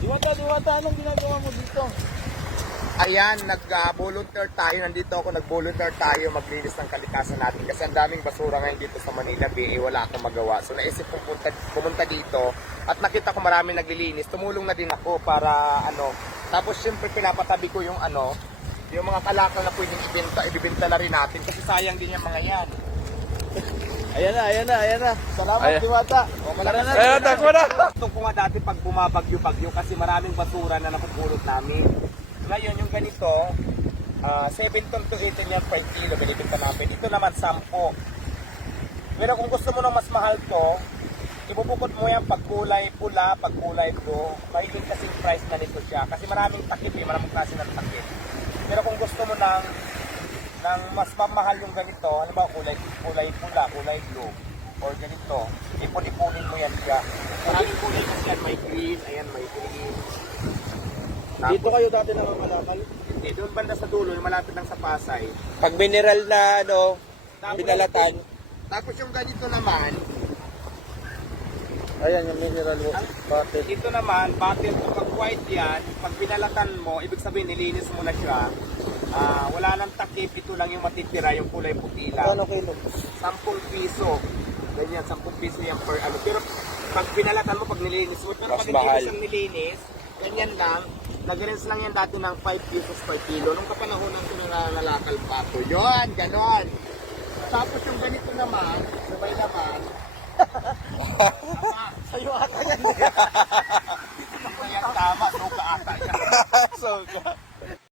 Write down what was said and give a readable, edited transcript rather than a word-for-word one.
Diwata, anong ginagawa mo dito? Ayan, nag-volunteer tayo. Nandito ako, nag-volunteer tayo maglinis ng kalikasan natin. Kasi ang daming basura ngayon dito sa Manila Bay, wala akong magawa. So naisip kong pumunta dito at nakita ko marami naglilinis. Tumulong na din ako para Tapos syempre pinapatabi ko yung yung mga kalakal na pwedeng ibibenta na rin natin. Kasi sayang din yung mga yan. Ayan na. Salamat, Ayan. Diwata. Tara na. Ayan, takbo na. Gusto ko nga dati pag bumabagyo-bagyo kasi maraming basura na napupulot namin. Ngayon, yung ganito, 7 ton to 8 yan per kilo, binibenta namin. Ito naman 10. Pero kung gusto mo ng mas mahal to, ibubukod mo yan pag kulay pula, pag kulay blue. Mahigit kasing price na nito siya. Kasi maraming takip maraming klase ng takip. Pero kung gusto mo ng mas mamahal yung ganito, halimbawa kulay pula, kulay blue, or ganito, ipon-ipunin mo yan siya. Maraming kulay kasi yan, may green, ayan, may green. Dito kayo dati nangangalakal? Hindi, doon banda sa dulo, yung malapit lang sa Pasay. Pag mineral na binalatan. Tapos yung ganito naman, Ayan, yung mineral water. ito naman, bakit pag white yan, pag binalatan mo, ibig sabihin nilinis mo na siya, wala nang takip, ito lang yung matitira, yung kulay puti lang. Ano kilo? 10 piso. Ganyan, 10 piso yan per Pero pag binalatan mo, pag nilinis mo, pero Mas pag mahal. nilinis ang nilinis, ganyan lang, nag-rinse lang yan dati ng 5 pesos per kilo. Nung kapanahonan ko na nalalakal pa ito. Yun, ganon. Tapos yung ganito naman, sabay naman, Sa'yo ata yan. tama, suka ata yan. So,